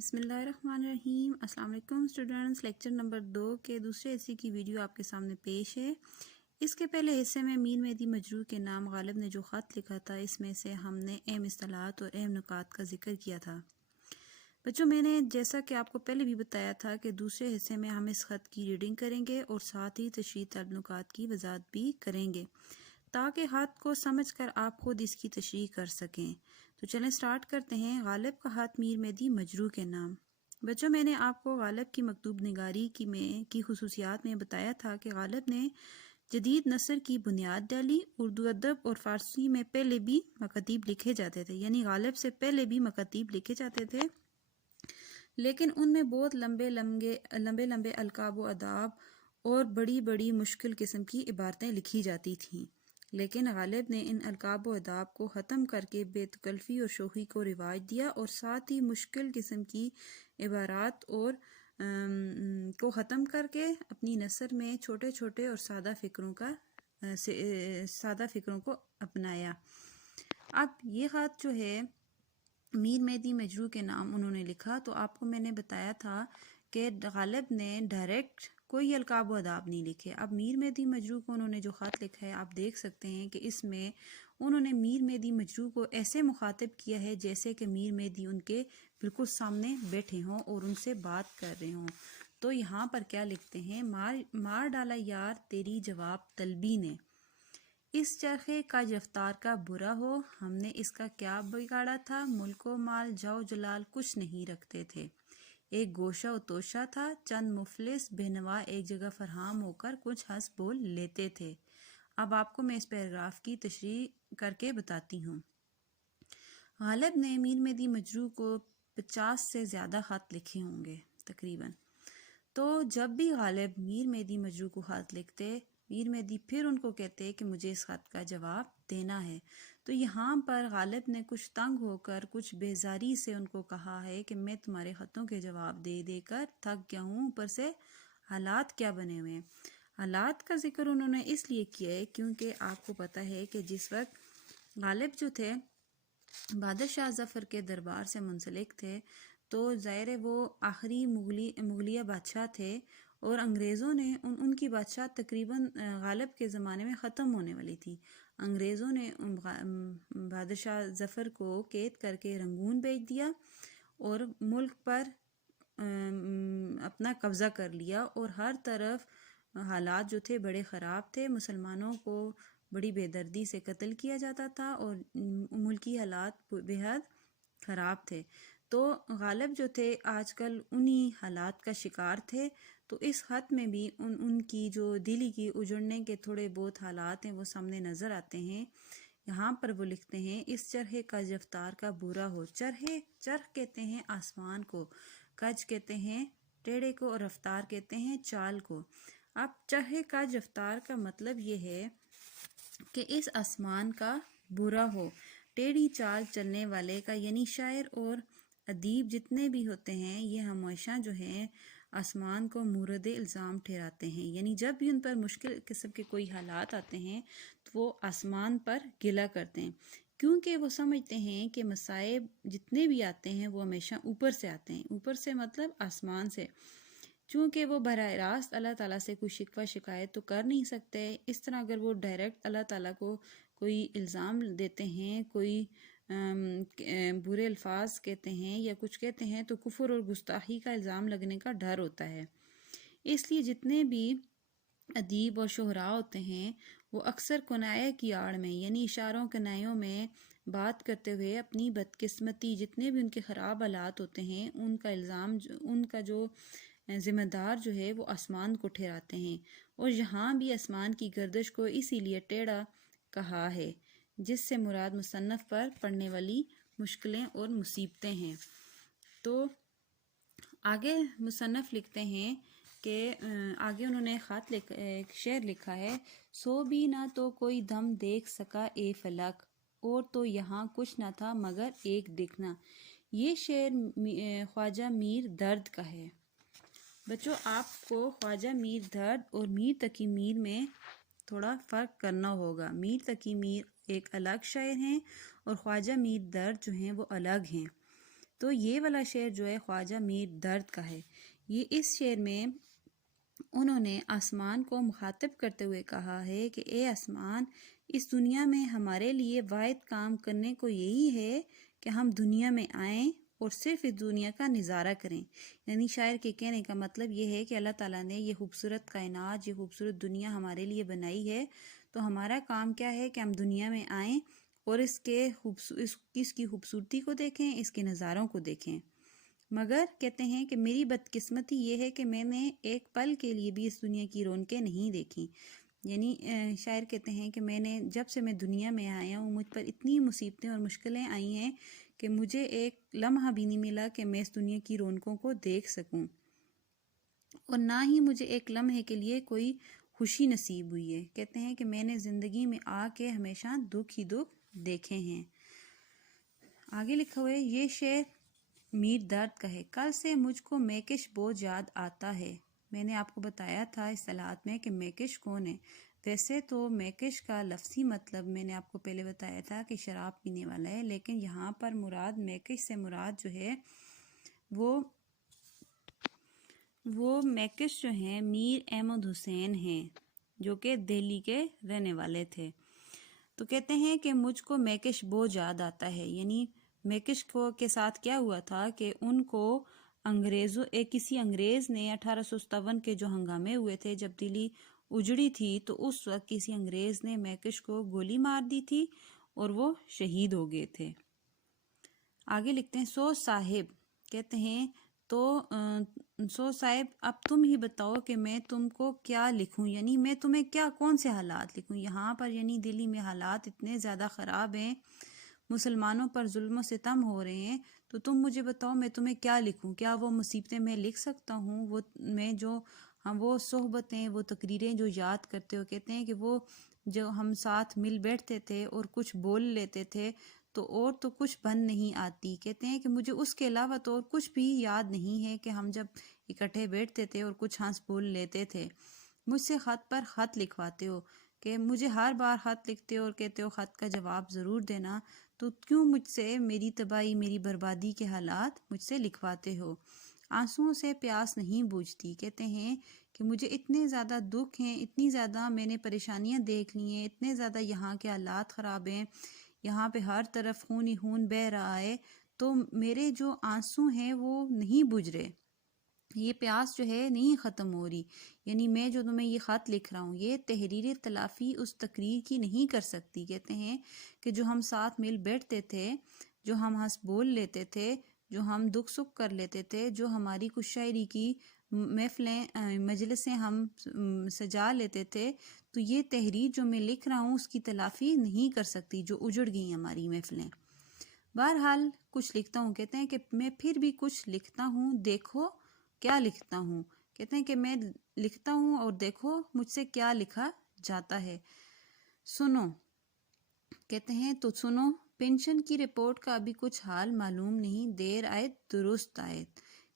بسم اللہ الرحمن الرحیم۔ السلام علیکم اسٹوڈنٹس، لیکچر نمبر 2 کے دوسرے حصے کی ویڈیو آپ کے سامنے پیش ہے۔ اس کے پہلے حصے میں میر مہدی مجروح کے نام غالب نے جو خط لکھا تھا، اس میں سے ہم نے اہم اصطلاحات اور اہم نکات کا ذکر کیا تھا۔ بچوں، میں نے جیسا کہ آپ کو پہلے بھی بتایا تھا کہ دوسرے حصے میں ہم اس خط کی ریڈنگ کریں گے اور ساتھ ہی تشریح طلب نکات کی وضاحت بھی کریں گے تاکہ خط کو سمجھ کر آپ خود اس کی تشریح کر سکیں۔ تو چلیں سٹارٹ کرتے ہیں۔ غالب کا خط میر مہدی مجروح کے نام۔ بچوں، میں نے آپ کو غالب کی مکتوب نگاری کی خصوصیات میں بتایا تھا کہ غالب نے جدید نثر کی بنیاد ڈالی۔ اردو ادب اور فارسی میں پہلے بھی مکاتیب لکھے جاتے تھے، یعنی غالب سے پہلے بھی مکاتیب لکھے جاتے تھے، لیکن ان میں بہت لمبے القاب و اداب اور بڑی بڑی مشکل قسم کی عبارتیں لکھی جاتی تھیں۔ لیکن غالب نے ان القاب و اداب کو ختم کر کے بے تکلفی اور شوخی کو رواج دیا اور ساتھ ہی مشکل قسم کی عبارات اور کو ختم کر کے اپنی نثر میں چھوٹے چھوٹے اور سادہ فکروں کو اپنایا۔ اب یہ خط جو ہے میر مہدی مجروح کے نام انہوں نے لکھا، تو آپ کو میں نے بتایا تھا کہ غالب نے ڈائریکٹ کوئی القاب و اداب نہیں لکھے۔ اب میر مہدی مجروح کو انہوں نے جو خط لکھا ہے، آپ دیکھ سکتے ہیں کہ اس میں انہوں نے میر مہدی مجروح کو ایسے مخاطب کیا ہے جیسے کہ میر مہدی ان کے بالکل سامنے بیٹھے ہوں اور ان سے بات کر رہے ہوں۔ تو یہاں پر کیا لکھتے ہیں؟ مار ڈالا یار تیری جواب طلبی نے، اس چرخے کا رفتار کا برا ہو، ہم نے اس کا کیا بگاڑا تھا، ملک و مال جاؤ جلال کچھ نہیں رکھتے تھے، ایک گوشہ و توشہ تھا، چند مفلس بے نوا ایک جگہ فراہم ہو کر کچھ ہنس بول لیتے تھے۔ اب آپ کو میں اس پیراگراف کی تشریح کر کے بتاتی ہوں۔ غالب نے میر مہدی مجروح کو 50 سے زیادہ خط لکھے ہوں گے تقریباً۔ تو جب بھی غالب میر مہدی مجروح کو خط لکھتے، میر مہدی پھر ان کو کہتے کہ مجھے اس خط کا جواب دینا ہے۔ تو یہاں پر غالب نے کچھ تنگ ہو کر کچھ بیزاری سے ان کو کہا ہے کہ میں تمہارے خطوں کے جواب دے دے کر تھک گیا ہوں، اوپر سے حالات کیا بنے ہوئے ہیں۔ حالات کا ذکر انہوں نے اس لیے کیا ہے کیونکہ آپ کو پتہ ہے کہ جس وقت غالب جو تھے بہادر شاہ ظفر کے دربار سے منسلک تھے، تو ظاہر ہے وہ آخری مغلیہ بادشاہ تھے اور انگریزوں نے ان کی بادشاہ تقریباً غالب کے زمانے میں ختم ہونے والی تھی۔ انگریزوں نے بہادر شاہ ظفر کو قید کر کے رنگون بھیج دیا اور ملک پر اپنا قبضہ کر لیا، اور ہر طرف حالات جو تھے بڑے خراب تھے۔ مسلمانوں کو بڑی بے دردی سے قتل کیا جاتا تھا اور ملکی حالات بے حد خراب تھے۔ تو غالب جو تھے آج کل انہی حالات کا شکار تھے۔ تو اس خط میں بھی ان کی جو دلی کی اجڑنے کے تھوڑے بہت حالات ہیں وہ سامنے نظر آتے ہیں۔ یہاں پر وہ لکھتے ہیں اس چرخے کا رفتار کا برا ہو۔ چرخ کہتے ہیں آسمان کو، کج کہتے ہیں ٹیڑے کو، اور رفتار کہتے ہیں چال کو۔ اب چرخے کا رفتار کا مطلب یہ ہے کہ اس آسمان کا برا ہو، ٹیڑھی چال چلنے والے کا، یعنی شاعر اور ادیب جتنے بھی ہوتے ہیں یہ ہمیشہ جو ہیں آسمان کو مورد الزام ٹھہراتے ہیں، یعنی جب بھی ان پر مشکل قسم کے کوئی حالات آتے ہیں تو وہ آسمان پر گلہ کرتے ہیں، کیونکہ وہ سمجھتے ہیں کہ مصائب جتنے بھی آتے ہیں وہ ہمیشہ اوپر سے آتے ہیں۔ اوپر سے مطلب آسمان سے، چونکہ وہ براہ راست اللہ تعالیٰ سے کوئی شکوہ شکایت تو کر نہیں سکتے۔ اس طرح اگر وہ ڈائریکٹ اللہ تعالیٰ کو کوئی الزام دیتے ہیں، کوئی برے الفاظ کہتے ہیں یا کچھ کہتے ہیں، تو کفر اور گستاخی کا الزام لگنے کا ڈر ہوتا ہے۔ اس لیے جتنے بھی ادیب اور شعراء ہوتے ہیں وہ اکثر کنایہ کی آڑ میں، یعنی اشاروں کنایوں میں بات کرتے ہوئے اپنی بدقسمتی، جتنے بھی ان کے خراب حالات ہوتے ہیں، ان کا الزام، ان کا جو ذمہ دار جو ہے وہ آسمان کو ٹھہراتے ہیں۔ اور یہاں بھی آسمان کی گردش کو اسی لیے ٹیڑھا کہا ہے، جس سے مراد مصنف پر پڑنے والی مشکلیں اور مصیبتیں ہیں۔ تو آگے مصنف لکھتے ہیں کہ آگے انہوں نے ایک شعر لکھا ہے، سو بھی نہ تو کوئی دم دیکھ سکا اے فلک، اور تو یہاں کچھ نہ تھا مگر ایک دکھنا۔ یہ شعر خواجہ میر درد کا ہے۔ بچوں، آپ کو خواجہ میر درد اور میر تقی میر میں تھوڑا فرق کرنا ہوگا۔ میر تقی میر ایک الگ شاعر ہیں اور خواجہ میر درد جو ہیں وہ الگ ہیں۔ تو یہ والا شعر جو ہے خواجہ میر درد کا ہے. یہ اس شعر میں انہوں نے آسمان کو مخاطب کرتے ہوئے کہا ہے کہ اے آسمان، اس دنیا میں ہمارے لیے واحد کام کرنے کو یہی ہے کہ ہم دنیا میں آئیں اور صرف اس دنیا کا نظارہ کریں. یعنی شاعر کے کہنے کا مطلب یہ ہے کہ اللہ تعالیٰ نے یہ خوبصورت کائنات، یہ خوبصورت دنیا ہمارے لیے بنائی ہے، تو ہمارا کام کیا ہے کہ ہم دنیا میں آئیں اور اس کی خوبصورتی کو دیکھیں، اس کے نظاروں کو دیکھیں. مگر کہتے ہیں کہ میری بدقسمتی یہ ہے کہ میں نے ایک پل کے لیے بھی اس دنیا کی رونقیں نہیں دیکھی. یعنی شاعر کہتے ہیں کہ میں نے جب سے میں دنیا میں آیا ہوں مجھ پر اتنی مصیبتیں اور مشکلیں آئی ہیں کہ مجھے ایک لمحہ بھی نہیں ملا کہ میں اس دنیا کی رونقوں کو دیکھ سکوں، اور نہ ہی مجھے ایک لمحے کے لیے کوئی خوشی نصیب ہوئی ہے. کہتے ہیں کہ میں نے زندگی میں آ کے ہمیشہ دکھ ہی دکھ دیکھے ہیں. آگے لکھا ہوئے یہ شعر میر درد کا ہے. کل سے مجھ کو میکش بوجھ یاد آتا ہے. میں نے آپ کو بتایا تھا اصطلاحات میں کہ میکش کون ہے. ویسے تو میکش کا لفظی مطلب میں نے آپ کو پہلے بتایا تھا کہ شراب پینے والا ہے، لیکن یہاں پر مراد میکش سے مراد جو ہے وہ میکش جو ہیں میر احمد حسین ہیں، جو کہ دہلی کے رہنے والے تھے. تو کہتے ہیں کہ مجھ کو میکش بوجھ یاد آتا ہے. یعنی میکش کو کے ساتھ کیا ہوا تھا کہ ان کو کسی انگریز نے 1857 کے جو ہنگامے ہوئے تھے جب دلی اجڑی تھی، تو اس وقت کسی انگریز نے میکش کو گولی مار دی تھی اور وہ شہید ہو گئے تھے. آگے لکھتے ہیں سو صاحب. کہتے ہیں تو سو صاحب اب تم ہی بتاؤ کہ میں تم کو کیا لکھوں، یعنی میں تمہیں کون سے حالات لکھوں. یہاں پر یعنی دلی میں حالات اتنے زیادہ خراب ہیں، مسلمانوں پر ظلم و ستم ہو رہے ہیں، تو تم مجھے بتاؤ میں تمہیں کیا لکھوں. کیا وہ مصیبتیں میں لکھ سکتا ہوں؟ وہ صحبتیں، وہ تقریریں جو یاد کرتے ہو. کہتے ہیں کہ وہ جو ہم ساتھ مل بیٹھتے تھے اور کچھ بول لیتے تھے تو کچھ بن نہیں آتی. کہتے ہیں کہ مجھے اس کے علاوہ تو اور کچھ بھی یاد نہیں ہے کہ ہم جب اکٹھے بیٹھتے تھے اور کچھ ہنس بول لیتے تھے. مجھ سے خط پر خط لکھواتے ہو کہ مجھے ہر بار خط لکھتے ہو اور کہتے ہو خط کا جواب ضرور دینا، تو کیوں مجھ سے میری تباہی، میری بربادی کے حالات مجھ سے لکھواتے ہو؟ آنسوؤں سے پیاس نہیں بوجھتی. کہتے ہیں کہ مجھے اتنے زیادہ دکھ ہیں، اتنی زیادہ میں نے پریشانیاں دیکھ لی ہیں، اتنے زیادہ یہاں کے حالات خراب ہیں، یہاں پہ ہر طرف خون ہی خون بہہ رہا ہے، تو میرے جو آنسو ہیں وہ نہیں بجھ رہے، یہ پیاس جو ہے نہیں ختم ہو رہی. یعنی میں جو تمہیں یہ خط لکھ رہا ہوں یہ تحریر تلافی اس تقریر کی نہیں کر سکتی. کہتے ہیں کہ جو ہم ساتھ مل بیٹھتے تھے، جو ہم ہنس بول لیتے تھے، جو ہم دکھ سکھ کر لیتے تھے، جو ہماری کچھ شاعری کی محفلیں، مجلسیں ہم سجا لیتے تھے، تو یہ تحریر جو میں لکھ رہا ہوں اس کی تلافی نہیں کر سکتی جو اجڑ گئی ہماری محفلیں. بہرحال کچھ لکھتا ہوں. کہتے ہیں کہ میں پھر بھی کچھ لکھتا ہوں، دیکھو کیا لکھتا ہوں. کہتے ہیں کہ میں لکھتا ہوں اور دیکھو مجھ سے کیا لکھا جاتا ہے. سنو. کہتے ہیں تو سنو. پینشن کی رپورٹ کا ابھی کچھ حال معلوم نہیں، دیر آئے درست آئے.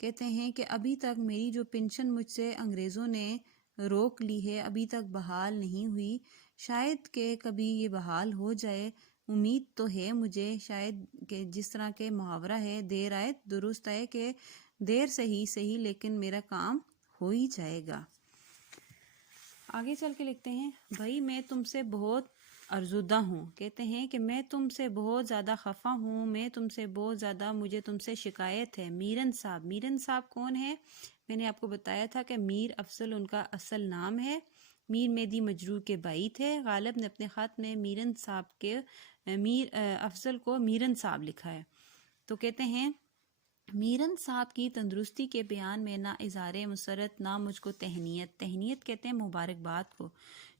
کہتے ہیں کہ ابھی تک میری جو پینشن مجھ سے انگریزوں نے روک لی ہے ابھی تک بحال نہیں ہوئی. شاید کہ کبھی یہ بحال ہو جائے، امید تو ہے مجھے. شاید کہ جس طرح کے محاورہ ہے دیر آئے درست آئے، کہ دیر صحیح لیکن میرا کام ہو ہی جائے گا. آگے چل کے لکھتے ہیں بھائی میں تم سے بہت ارزودہ ہوں. کہتے ہیں کہ میں تم سے بہت زیادہ خفا ہوں، میں تم سے بہت زیادہ، مجھے تم سے شکایت ہے. میرن صاحب. میرن صاحب کون ہے؟ میں نے آپ کو بتایا تھا کہ میر افضل ان کا اصل نام ہے. میر مہدی مجروح کے بھائی تھے. غالب نے اپنے خط میں میرن صاحب کے میر افضل کو میرن صاحب لکھا ہے. تو کہتے ہیں میرن صاحب کی تندرستی کے بیان میں نہ اظہار مسرت نہ مجھ کو تہنیت کہتے ہیں مبارکباد کو.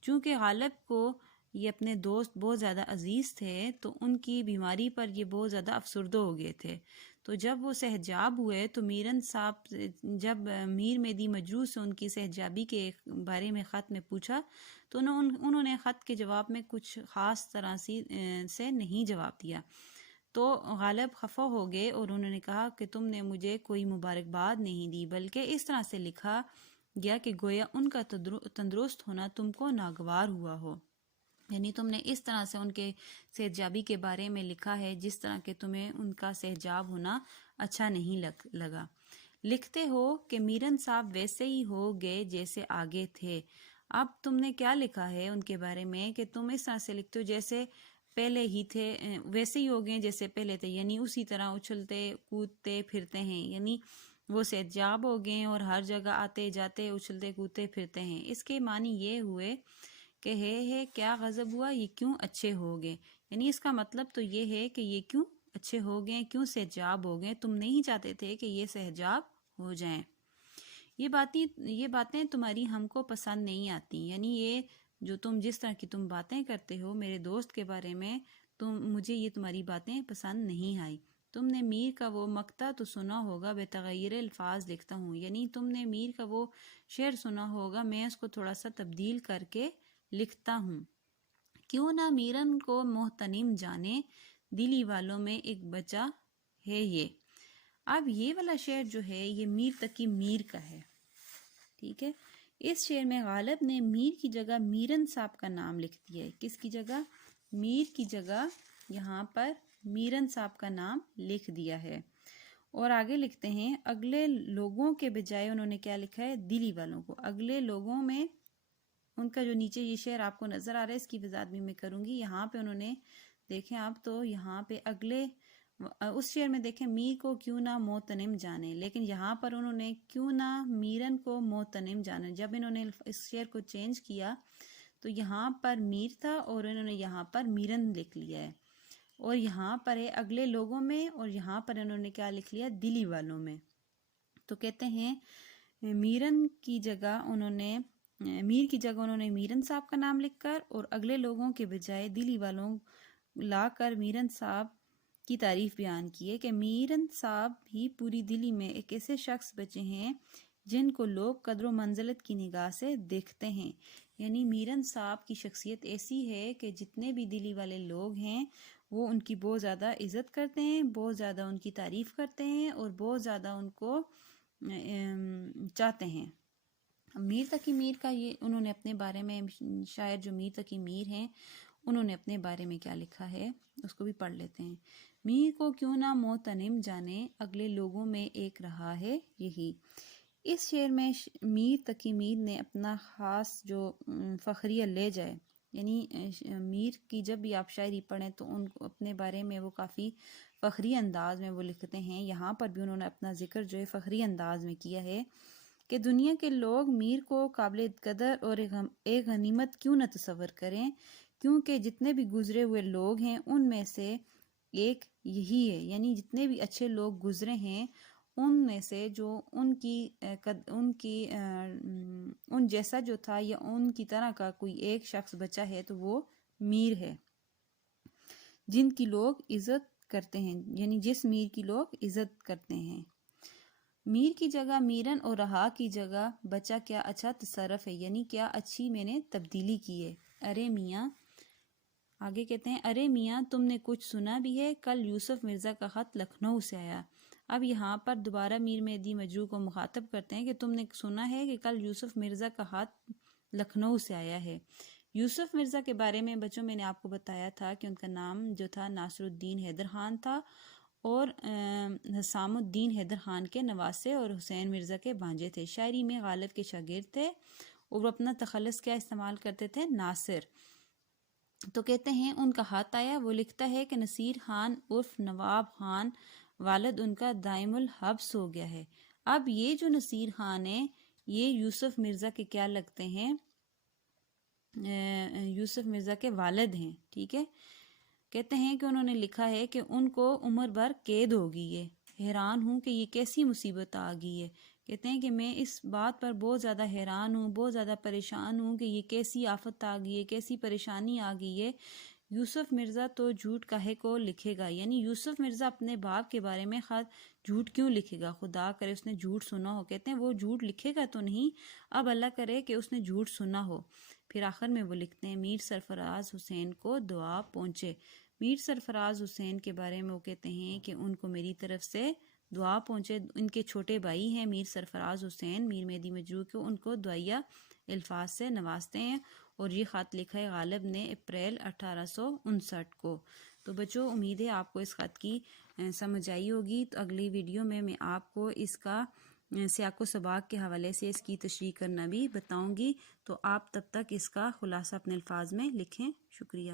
چونکہ غالب کو یہ اپنے دوست بہت زیادہ عزیز تھے تو ان کی بیماری پر یہ بہت زیادہ افسردہ ہو گئے تھے. تو جب وہ صحتیاب ہوئے تو میرن صاحب جب میر مہدی مجروح سے ان کی صحتیابی کے بارے میں خط میں پوچھا تو انہوں نے خط کے جواب میں کچھ خاص طرح سے نہیں جواب دیا. تو غالب خفا ہو گئے اور انہوں نے کہا کہ تم نے مجھے کوئی مبارکباد نہیں دی، بلکہ اس طرح سے لکھا گیا کہ گویا ان کا تندرست ہونا تم کو ناگوار ہوا ہو. یعنی تم نے اس طرح سے ان کے صحت یابی کے بارے میں لکھا ہے جس طرح کہ تمہیں ان کا صحت یاب ہونا اچھا نہیں لگا۔ لکھتے ہو کہ میرن صاحب ویسے ہی ہو گئے جیسے آگے تھے۔ اب تم نے کیا لکھا ہے ان کے بارے میں کہ تم اس طرح سے لکھتے ہو جیسے پہلے ہی تھے، ویسے ہی ہو گئے جیسے پہلے تھے، یعنی اسی طرح اچھلتے کودتے پھرتے ہیں، یعنی وہ صحتیاب ہو گئے اور ہر جگہ آتے جاتے اچھلتے کودتے پھرتے ہیں۔ اس کے معنی یہ ہوئے کہ ہے کیا غضب ہوا، یہ کیوں اچھے ہو گئے، یعنی اس کا مطلب تو یہ ہے کہ یہ کیوں اچھے ہو گئے، کیوں صحتیاب ہو گئے، تم نہیں چاہتے تھے کہ یہ صحتیاب ہو جائیں۔ یہ باتیں تمہاری ہم کو پسند نہیں آتی، یعنی یہ جو تم جس طرح کی تم باتیں کرتے ہو میرے دوست کے بارے میں، مجھے یہ تمہاری باتیں پسند نہیں آئی۔ تم نے میر کا وہ مقطع تو سنا ہوگا، بے تغیر الفاظ لکھتا ہوں، یعنی تم نے میر کا وہ شعر سنا ہوگا، میں اس کو تھوڑا سا تبدیل کر کے لکھتا ہوں۔ کیوں نہ میرن کو محتنم جانے، دلی والوں میں ایک بچہ ہے یہ۔ اب یہ والا شعر جو ہے یہ میر تقی میر کا ہے، ٹھیک ہے۔ اس شعر میں غالب نے میر کی جگہ میرن صاحب کا نام لکھ دیا ہے۔ کس کی جگہ؟ میر کی جگہ یہاں پر میرن صاحب کا نام لکھ دیا ہے۔ اور آگے لکھتے ہیں اگلے لوگوں کے بجائے انہوں نے کیا لکھا ہے؟ دلی والوں کو۔ اگلے لوگوں میں ان کا جو نیچے یہ شعر آپ کو نظر آ رہا ہے، اس کی وضاحت بھی میں کروں گی۔ یہاں پہ انہوں نے دیکھیں آپ تو یہاں پہ اگلے، اس شعر میں دیکھیں میر کو کیوں نہ محتنم جانے، لیکن یہاں پر انہوں نے کیوں نہ میرن کو محتنم جانے، جب انہوں نے اس شعر کو چینج کیا تو یہاں پر میر تھا اور انہوں نے یہاں پر میرن لکھ لیا ہے، اور یہاں پر ہے اگلے لوگوں میں، اور یہاں پر انہوں نے کیا لکھ لیا؟ دلی والوں میں۔ تو کہتے ہیں میرن کی جگہ انہوں نے میر کی جگہ انہوں نے میرن صاحب کا نام لکھ کر اور اگلے لوگوں کے بجائے دلی والوں لا کر میرن صاحب کی تعریف بیان کی ہے کہ میرن صاحب ہی پوری دلی میں ایک ایسے شخص بچے ہیں جن کو لوگ قدر و منزلت کی نگاہ سے دیکھتے ہیں، یعنی میرن صاحب کی شخصیت ایسی ہے کہ جتنے بھی دلی والے لوگ ہیں وہ ان کی بہت زیادہ عزت کرتے ہیں، بہت زیادہ ان کی تعریف کرتے ہیں اور بہت زیادہ ان کو چاہتے ہیں۔ میر تقی میر کا یہ انہوں نے اپنے بارے میں، شاعر جو میر تقی میر ہیں انہوں نے اپنے بارے میں کیا لکھا ہے اس کو بھی پڑھ لیتے ہیں۔ میر کو کیوں نہ محتنم جانے، اگلے لوگوں میں ایک رہا ہے یہی۔ اس شعر میں میر تقی میر نے اپنا خاص جو فخریہ لہجہ ہے، یعنی میر کی جب بھی آپ شاعری پڑھیں تو ان کو اپنے بارے میں وہ کافی فخری انداز میں وہ لکھتے ہیں۔ یہاں پر بھی انہوں نے اپنا ذکر جو ہے فخری انداز میں کیا ہے کہ دنیا کے لوگ میر کو قابل قدر اور ایک غنیمت کیوں نہ تصور کریں، کیونکہ جتنے بھی گزرے ہوئے لوگ ہیں ان میں سے ایک یہی ہے، یعنی جتنے بھی اچھے لوگ گزرے ہیں ان میں سے جو ان جیسا جو تھا یا ان کی طرح کا کوئی ایک شخص بچا ہے تو وہ میر ہے، جن کی لوگ عزت کرتے ہیں، یعنی جس میر کی لوگ عزت کرتے ہیں۔ میر کی جگہ میرن اور رہا کی جگہ بچا، کیا اچھا تصرف ہے، یعنی کیا اچھی میں نے تبدیلی کی ہے۔ ارے میاں، آگے کہتے ہیں ارے میاں تم نے کچھ سنا بھی ہے، کل یوسف مرزا کا خط لکھنؤ سے آیا۔ اب یہاں پر دوبارہ میر مہدی مجروح کو مخاطب کرتے ہیں کہ تم نے سنا ہے کہ کل یوسف مرزا کا خط لکھنؤ سے آیا ہے۔ یوسف مرزا کے بارے میں بچوں میں نے آپ کو بتایا تھا کہ ان کا نام جو تھا ناصر الدین حیدر خان تھا اور حسام الدین حیدر خان کے نواسے اور حسین مرزا کے بھانجے تھے۔ شاعری میں غالب کے شاگرد تھے اور وہ اپنا تخلص کیا استعمال کرتے تھے؟ ناصر۔ تو کہتے ہیں ان کا خط آیا، وہ لکھتا ہے کہ نصیر خان عرف نواب خان والد ان کا دائم الحبس ہو گیا ہے۔ اب یہ جو نصیر خان ہے یہ یوسف مرزا کے کیا لگتے ہیں؟ یوسف مرزا کے والد ہیں، ٹھیک ہے۔ کہتے ہیں کہ انہوں نے لکھا ہے کہ ان کو عمر بھر قید ہو گئی ہے، حیران ہوں کہ یہ کیسی مصیبت آ گئی ہے۔ کہتے ہیں کہ میں اس بات پر بہت زیادہ حیران ہوں، بہت زیادہ پریشان ہوں کہ یہ کیسی آفت آ گئی ہے، کیسی پریشانی آ گئی ہے۔ یوسف مرزا تو جھوٹ کاہے کو لکھے گا، یعنی یوسف مرزا اپنے باپ کے بارے میں خط جھوٹ کیوں لکھے گا، خدا کرے اس نے جھوٹ سنا ہو۔ کہتے ہیں وہ جھوٹ لکھے گا تو نہیں، اب اللہ کرے کہ اس نے جھوٹ سنا ہو۔ پھر آخر میں وہ لکھتے ہیں میر سرفراز حسین کو دعا پہنچے۔ میر سرفراز حسین کے بارے میں وہ کہتے ہیں کہ ان کو میری طرف سے دعا پہنچے۔ ان کے چھوٹے بھائی ہیں میر سرفراز حسین، میر مہدی مجروح کو ان کو دعائیہ الفاظ سے نوازتے ہیں، اور یہ خط لکھا ہے غالب نے اپریل 1859 کو۔ تو بچوں امید ہے آپ کو اس خط کی سمجھ آئی ہوگی۔ تو اگلی ویڈیو میں آپ کو اس کا سیاق و سباق کے حوالے سے اس کی تشریح کرنا بھی بتاؤں گی، تو آپ تب تک اس کا خلاصہ اپنے الفاظ میں لکھیں۔ شکریہ۔